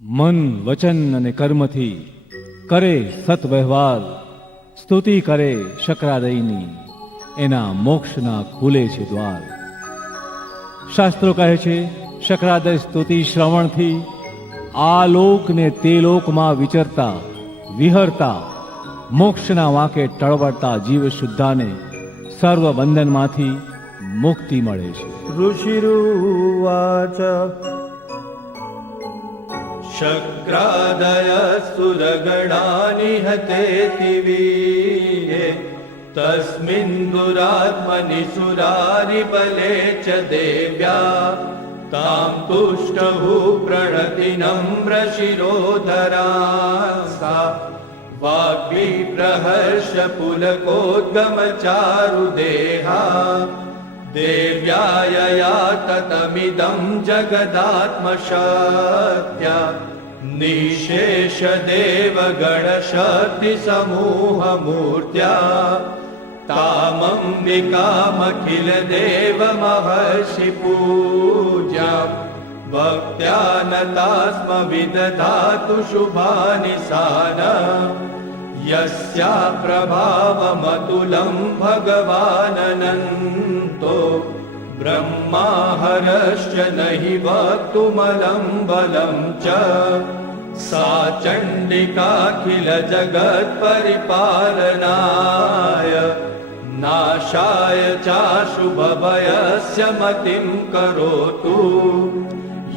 મન વચન અને કર્મથી કરે સત વ્યવહાર, સ્તુતિ કરે શક્રાદયની, એના મોક્ષના ખુલે છે દ્વાર. શાસ્ત્રો કહે છે શક્રાદય સ્તુતિ શ્રવણથી આ લોક ને તે લોકમાં વિચરતા વિહરતા મોક્ષના વાંકે ટળવળતા જીવ શુદ્ધાને સર્વ બંધનમાંથી મુક્તિ મળે છે. ऋषिरुवाच शक्रादय सुरगणानि हतेति वीर्ये तस्मिन् दुरात्मनि सुरारिबले च देव्या तां तुष्टहुः प्रणति नम्रशिरोधरा सा वाग्विप्रहर्ष पुलकोद्गमचारुदेहा देव्यायया ततमिदं जगदात्मशक्त्या निशेषदेवगणशक्तिसमूहमूर्त्या तामम्बिकामखिलदेवमहर्षि पूज्यां भक्त्या नतास्म विदधातु शुभानि सान यस्या प्रभावमतुलं भगवाननन्तो ब्रह्माहरश्च नहि वक्तुमलं बलं च सा चण्डिकाखिल जगत्परिपालनाय नाशाय चाशुभभयस्य मतिं करोतु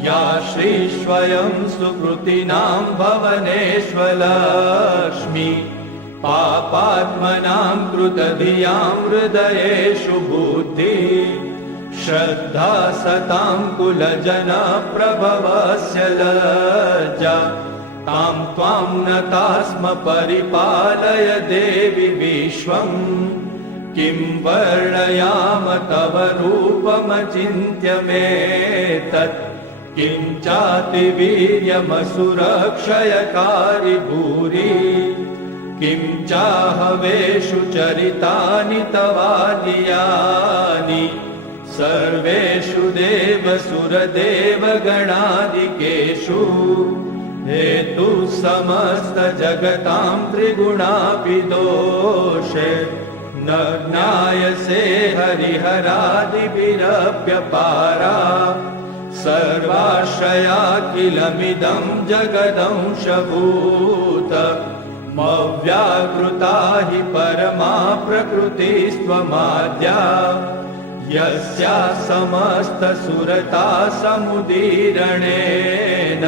या श्रीस्वयं सुकृतिनां भवनेष्वलक्ष्मी पापात्मनां कृतधियां हृदयेषु बुद्धि श्रद्धा सतां कुलजनप्रभवस्य लज्जा तां त्वां नतास्म परिपालय देवि विश्वम् किं वर्णयाम तव रूपमचिन्त्यमेतत् किं चातिवीर्यमसुरक्षयकारि भूरि किं चाहवेषु चरितानि तवादियानि सर्वेषु देवसुरदेवगणादिकेषु हेतु समस्त जगतां त्रिगुणापि दोषे न ज्ञायसे हरिहरादिभिरप्यपारा सर्वाश्रयाखिलमिदं जगदंशभूत मव्याकृता हि परमा प्रकृतिस्त्वमाद्या यस्या समस्तसुरता समुदीरणेन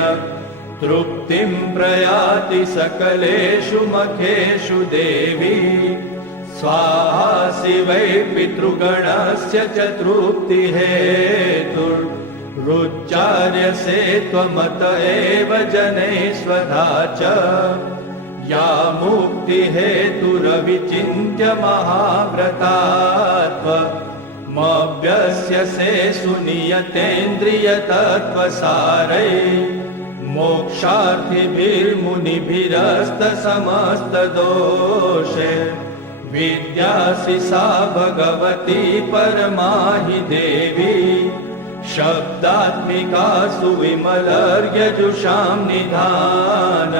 तृप्तिं प्रयाति सकलेषु मखेषु देवी स्वाहासि वै पितृगणस्य च तृप्तिहेतुरुच्चार्यसे त्वमत एव जनेष्वधा च या मुक्तिहेतुरविचिन्त्य महाव्रतात्वमभ्यस्यसे सुनियतेन्द्रियतत्त्वसारै मोक्षार्थिभिर्मुनिभिरस्तसमस्तदोषे विद्यासि सा भगवती परमा हि देवी शब्दात्मिका सुविमलर्यजुषां निधान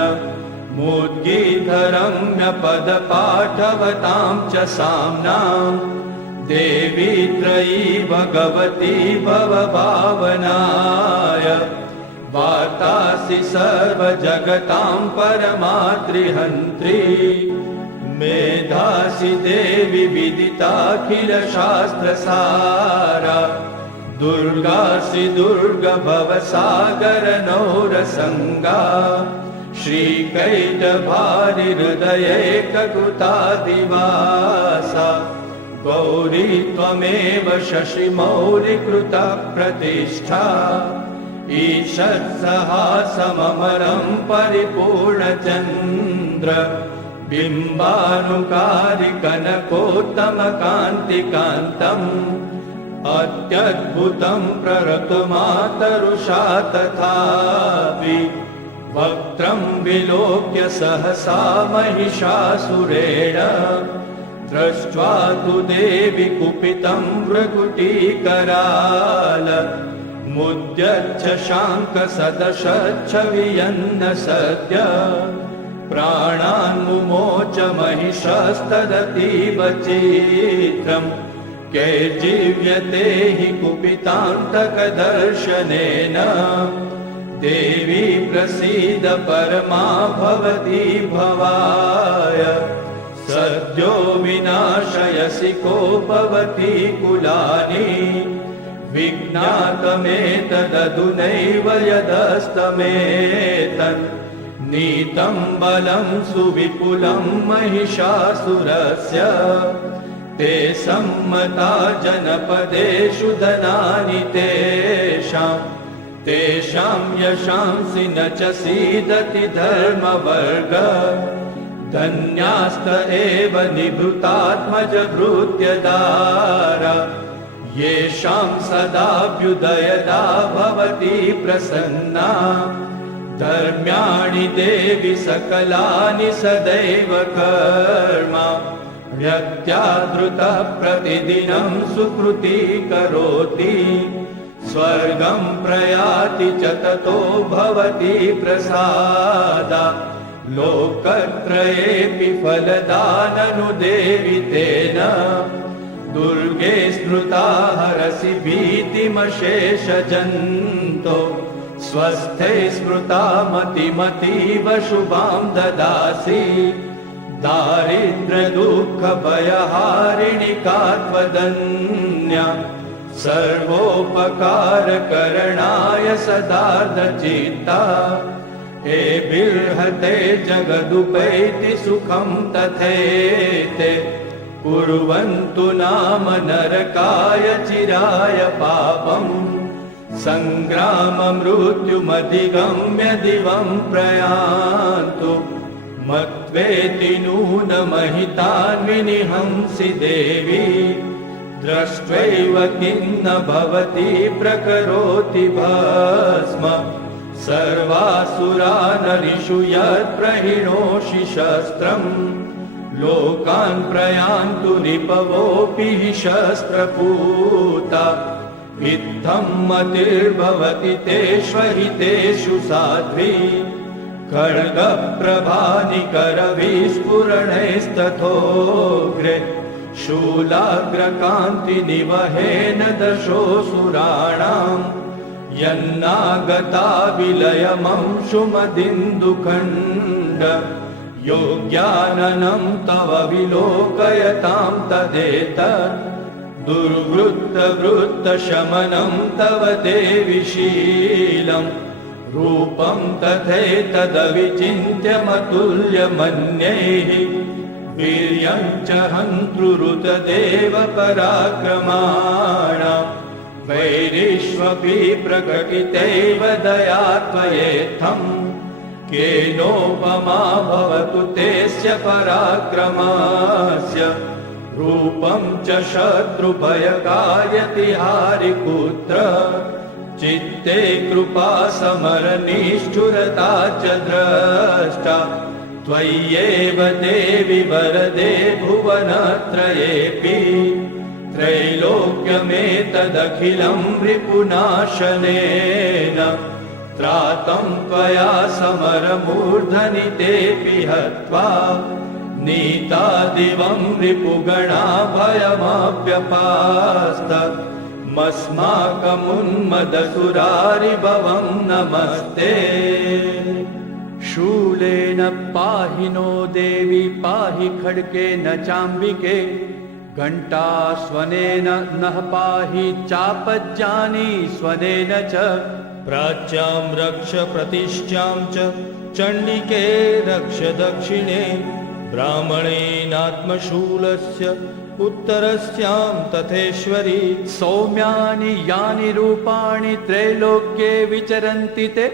मुद्गीतरम्यपदपाठवतां च साम्नां देवी त्रयी भगवती भवभावनाय वार्तासि सर्वजगतां परमात्रिहन्त्री मेधासि देवि विदिताखिलशास्त्रसारा दुर्गासि दुर्गभवसागरनौरसङ्गा श्रीकैटभारिहृदयैककृतादिवासा गौरी त्वमेव शशिमौलिकृता प्रतिष्ठा ईषत्सहासममरं परिपूर्णचन्द्र बिम्बानुकारि कनकोत्तमकान्तिकान्तम् अत्यद्भुतं प्ररतुमातरुषा तथापि वक्त्रं विलोक्य सहसा महिषासुरेण दृष्ट्वा तु देवि कुपितं भ्रुकुटीकराल मुद्यच्छ शाङ्कसदशच्छवियन्न सद्य प्राणान्मुमोच महिषस्तदतीव चित्रम् कैर्जीव्यते हि कुपितान्तकदर्शनेन देवी प्रसीद परमा भवती भवाय सद्यो विनाशयसि को भवती कुलानि विज्ञातमेतदधुनैव यदस्तमेतत् नीतं बलं सुविपुलं महिषासुरस्य ते सम्मता जनपदेषु धनानि तेषां यशांसि न च सीदति धर्मवर्ग धन्यास्त एव निभृतात्मजभृत्यदारा येषां सदाभ्युदयदा भवति प्रसन्ना धर्म्याणि देवि सकलानि सदैव कर्म व्यक्त्यादृतः प्रतिदिनं सुकृती करोति स्वर्गं प्रयाति च ततो भवति प्रसादा लोकत्रयेऽपि फलदाननु देवि तेन दुर्गे स्मृता हरसि भीतिमशेषजन्तो स्वस्थे स्मृता मतिमतीव शुभां ददासि दारिद्र्यदुःखभयहारिणि का त्वदन्या सर्वोपकारकरणाय सदार्धचित्ता एभिर्हते जगदुपैति सुखं तथैते कुर्वन्तु नाम नरकाय चिराय पापम् सङ्ग्राममृत्युमधिगम्य दिवं प्रयान्तु मत्वेति नूनमहितान्विनिहंसि देवी दृष्ट्वैव किन्न भवति प्रकरोति भस्म सर्वासुरानरिषु यत्प्रहिणोषि शस्त्रम् लोकान् प्रयान्तु रिपवोऽपि हि शस्त्रपूता इत्थं मतिर्भवति तेष्वहितेषु साध्वी खड्गप्रभानिकरविस्फुरणैस्तथोग्रे शूलाग्रकान्तिनिवहेन दशोऽसुराणाम् यन्नागता विलयमंशुमदिन्दुखण्ड योग्याननं तव विलोकयतां तदेतत् दुर्वृत्तवृत्तशमनं तव देवि शीलम् रूपं तथैतदविचिन्त्यमतुल्यमन्यैः वीर्यं च हन्तृरुतदेव पराक्रमाणा वैरिष्वपि प्रकटितैव दया त्वयेत्थम् केनोपमा भवतु तेस्य पराक्रमस्य रूपं च शत्रुभयगायति हारिपुत्र चित्ते कृपा समरनिष्ठुरता च द्रष्टा त्वय्येव देवि वरदे भुवनत्रयेऽपि त्रैलोक्यमेतदखिलं रिपुनाशनेन त्रातं त्वया समरमूर्धनि तेऽपि हत्वा नीता दिवं रिपुगणा भयमप्यपास्त मस्माकमुन्मदसुरारिभवं नमस्ते शूलेन पाहि नो देवी पाहि खड्गेन चाम्बिके घण्टास्वनेन नः पाहि चापज्जानी स्वनेन च प्राच्यां रक्ष प्रतिष्ठां च चण्डिके रक्ष दक्षिणे ब्राह्मणेनात्मशूलस्य उत्तरस्यां तथेश्वरी सौम्यानि यानि रूपाणि त्रैलोक्ये विचरन्ति ते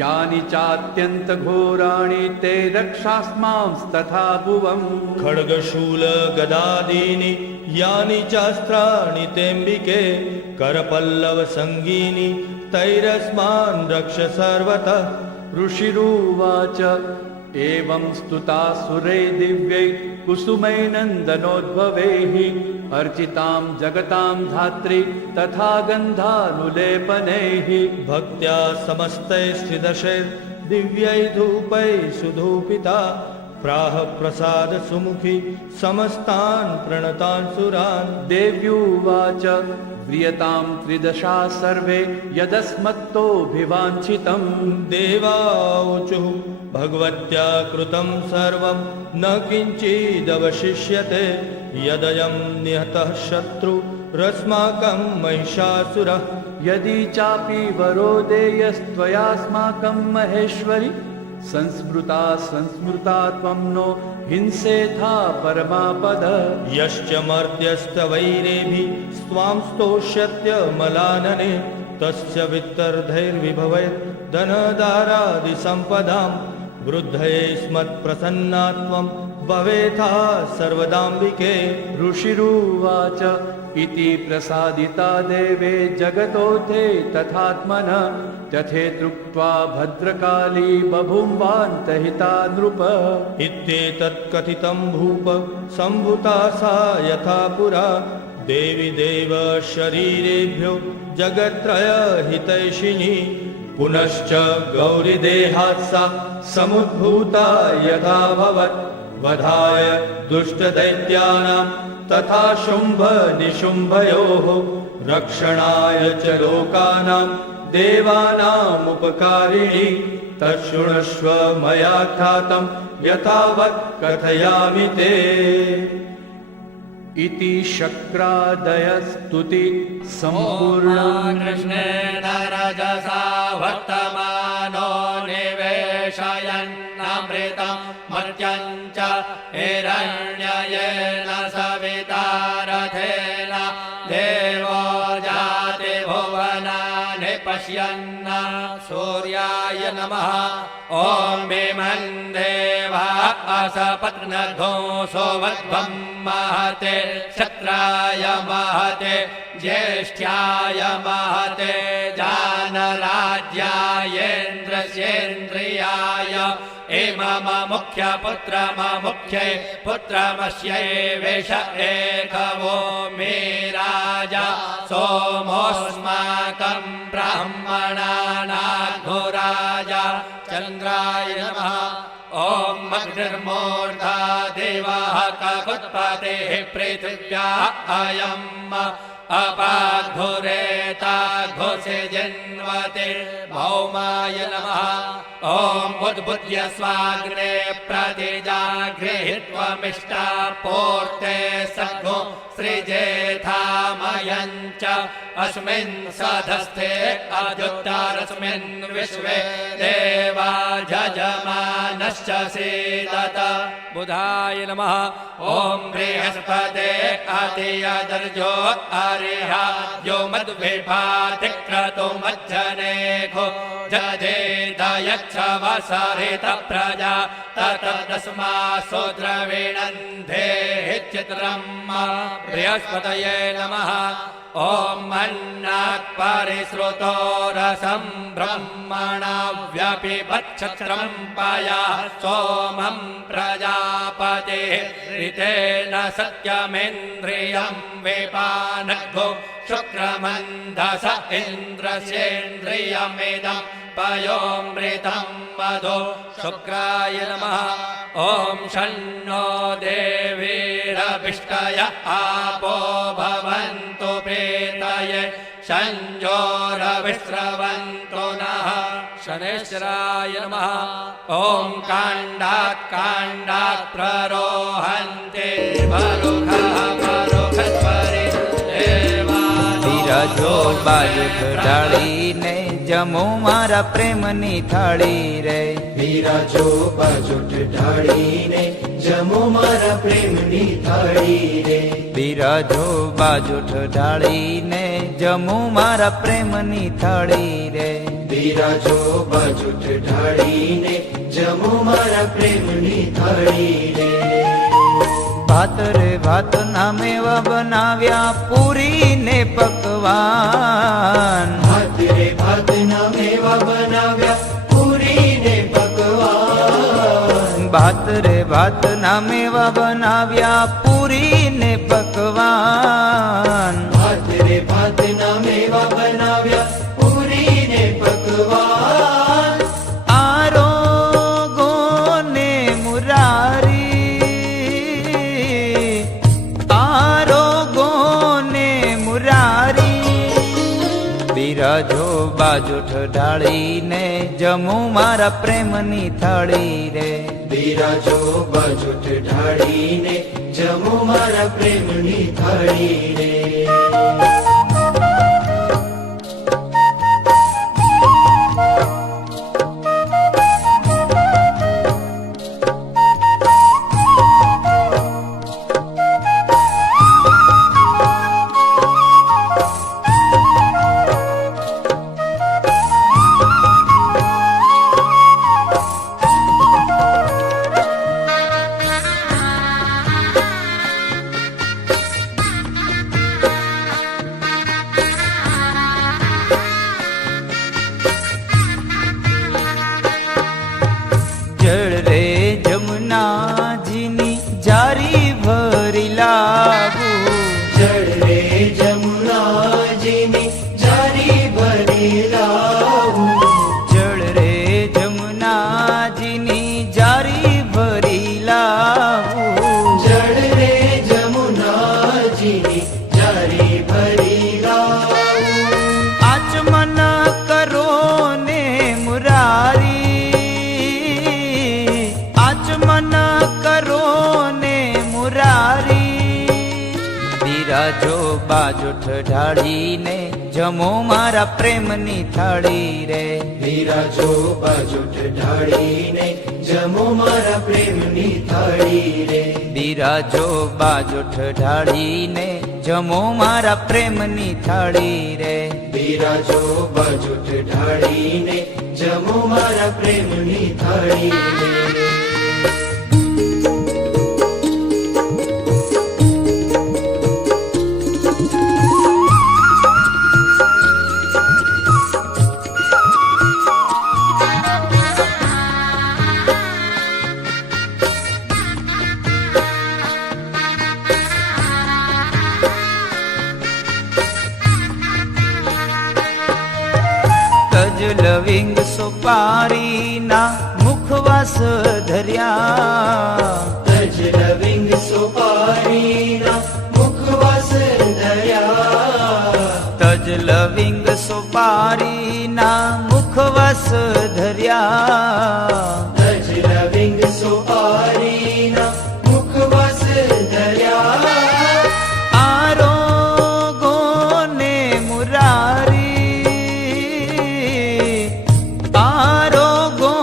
यानि चात्यन्तघोराणि ते रक्षास्मांस्तथा भुवम् खड्गशूल गदादीनि यानि चास्त्राणि तेऽम्बिके करपल्लव सङ्गीनि तैरस्मान् रक्ष सर्वतः ऋषिरुवाच एवं स्तुता सुरै दिव्यै कुसुमै नन्दनोद्भवैः अर्चितां जगतां धात्री तथा गन्धानुलेपनैः भक्त्या समस्तैस्त्रिदशैर्दिव्यै धूपैः सुधूपिता प्राह प्रसाद सुमुखी समस्तान् प्रणतान् सुरान् देव्युवाच व्रियतां त्रिदशा सर्वे यदस्मत्तोऽभिवाञ्छितम् देवाऊचुः भगवत्या कृतं सर्वं न किञ्चिदवशिष्यते यदयं निहतः शत्रुरस्माकं महिषासुरः यदि चापि वरो देयस्त्वयास्माकं महेश्वरि संस्मृता त्वं नो हिंसेथा परमापद यश्च मर्त्यस्तवैरेभिः स्वां स्तोष्यत्यमलानने तस्य वित्तर्धैर्विभवैर्धनदारादिसम्पदां वृद्धये स्मत्प्रसन्नात्वं भवेथा सर्वदाम्बिके ऋषिरुवाच इति प्रसादिता देवे जगतोऽथे तथात्मनः तथेत्युक्त्वा भद्रकाली बभूवान्तहिता नृप इत्येतत्कथितं भूप सम्भूता सा यथा पुरा देवी देव शरीरेभ्यो जगत्त्रयहितैषिणी पुनश्च गौरीदेहात् सा समुद्भूता यथाभवत् वधाय दुष्टदैत्यानां तथा शुम्भ निशुम्भयोः रक्षणाय च लोकानां देवानामुपकारिणी तच्छृणुष्व मया ख्यातं यथावत् कथयामि ते इति शक्रादयस्तुति सम्पूर्णम् कृष्णेन रजसा वर्तमानो निवेशयन्नमृतं मर्त्यं च हिरण्ययेन सविता रथेन देवो जाति भुवनानि पश्यन्न सूर्याय नमः ॐ भीमन् देवा असपत्नघो सोमध्वं महते शक्राय महते ज्येष्ठ्याय महते जानराज्यायेन्द्रस्येन्द्रियाय इमम मुख्यपुत्रममुख्यै पुत्रमस्यै वेश एकवो मे राजा सोमोऽस्माकं ब्राह्मणानाघो राजा चन्द्राय नमः ॐ अग्निर्मूर्धा देवाः ककुत्पतेः पृथिव्याः अयम् अपाघुरेताघोषे जन्वते भौमाय नमः ॐ उद्बुद्ध्य स्वाग्ने प्रतिजागृहीत्वमिष्टा पूर्ते सद्गो सृजेथामयं च अस्मिन् सधस्थे अद्युत्तरस्मिन् विश्वे देवा जजमानश्च सीदत बुधाय नमः ॐ बृहस्पते अतियदर्जो अरिहा यो मद्विभातिक्रतु मज्जनेघो जधेदयच्छवसरित प्रजा ततदस्मासु द्रविणन्धेश्चित्रम् बृहस्पतये नमः ॐ अन्नात् परिश्रुतो रसं ब्रह्मणा व्यपिबच्छत्रं पया सोमं प्रजापतेः ऋतेन सत्यमेन्द्रियं विपानघो शुक्रमन्धस इन्द्रस्येन्द्रियमिदं पयोमृतं मधो शुक्राय नमः ॐ शन्नो देवीरभिष्टय आपो भवन्तु प्रेतये संजोरविस्रवन्तु नः शनैश्चराय नमः ॐ काण्डात् काण्डात् प्ररोहन्ते भरुखः भरुखस्वरे બિરાજો બાજુ ઢાળીને જમો મારા પ્રેમની થાળી રે બિરાજો બાજુટ ઢાળીને જમો મારા પ્રેમની થાળી રે બિરાજો બાજુ ઢાળીને જમો મારા પ્રેમની થાળી રે બિરાજો બાજુટ ઢાળીને જમો મારા પ્રેમની થાળી રે ભાત રે ભાત ના મેવા બનાવ્યા પૂરી ને પકવાન ભાત રે ભાત ના મેવા બનાવ્યા પૂરી ને પકવાન ભાત રે ભાતના મેવા બનાવ્યા પૂરી ને પકવાન. ભાત રે ભાતના મેવા બનાવ્યા પૂરી ને પકવાન. આરોગો ને મુરારી, આરોગો ને મુરારી. બિરાજો બાજુ ઢાળીને જમો મારા પ્રેમની થાળી રે. બિરાજો બાજુટ ઢાળીને જમો મારા પ્રેમની થાળી રે. જળ રે જમુનાજીની જારી ભરી લાવું. જળ રે જમુનાજીની જારી ભરી લાવું. જળ રે જમુનાજીની જારી ભરી લાવું. જળ રે જમુનાજીની જારી ભરી લાવું. આચમન કરો ને મુરારી, આચમન કરો ને મુરારી. બિરાજો બાજુઠ ઢાળીને જમો મારા પ્રેમની થાળી રે. બિરાજો બાજુટ ઢાળીને જમો મારા પ્રેમની થાળી રે. બિરાજો બાજુઠ ઢાળીને જમો મારા પ્રેમની થાળી રે. બિરાજો બાજુટ ઢાળીને જમો મારા પ્રેમની થાળી રે. તજ લવિંગ સોપારીના મુખવાસ ધર્યા. તજ લવિંગ સોપારીના મુખવાસ ધર્યા. તજ લવિંગ સોપારીના મુખવાસ ધર્યા. તજ લવિંગ સોપારીના મુખવાસ ધર્યા. આરોગો ને મુરારી, આરોગો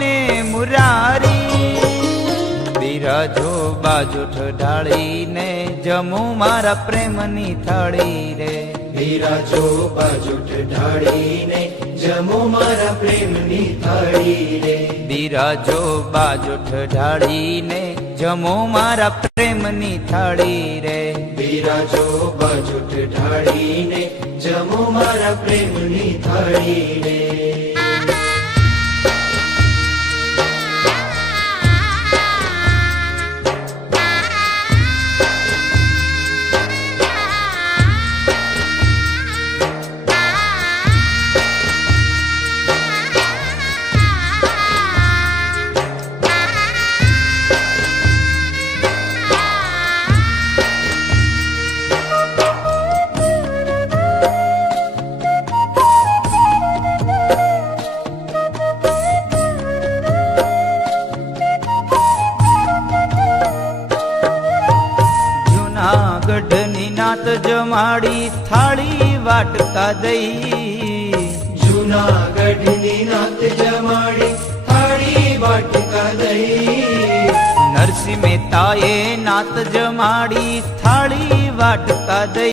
ને મુરારી. બિરાજો બાજુઠ ઢાળીને જમો મારા પ્રેમની થાળી રે. બિરાજો બાજુટ ઢાળીને જમો મારા પ્રેમની થાળી રે. બિરાજો બાજુઠ ઢાળીને જમો મારા પ્રેમની થાળી રે. બિરાજો બાજુટ ઢાળીને જમો મારા પ્રેમની થાળી રે. જૂનાગઢની નાત જમાડી થાળી વાટકા દઈ. જૂનાગઢની નાત જમાડી થાળી વાટકા દઈ. નરસિંહ મહેતાએ નાત જમાડી થાળી વાટકા દઈ.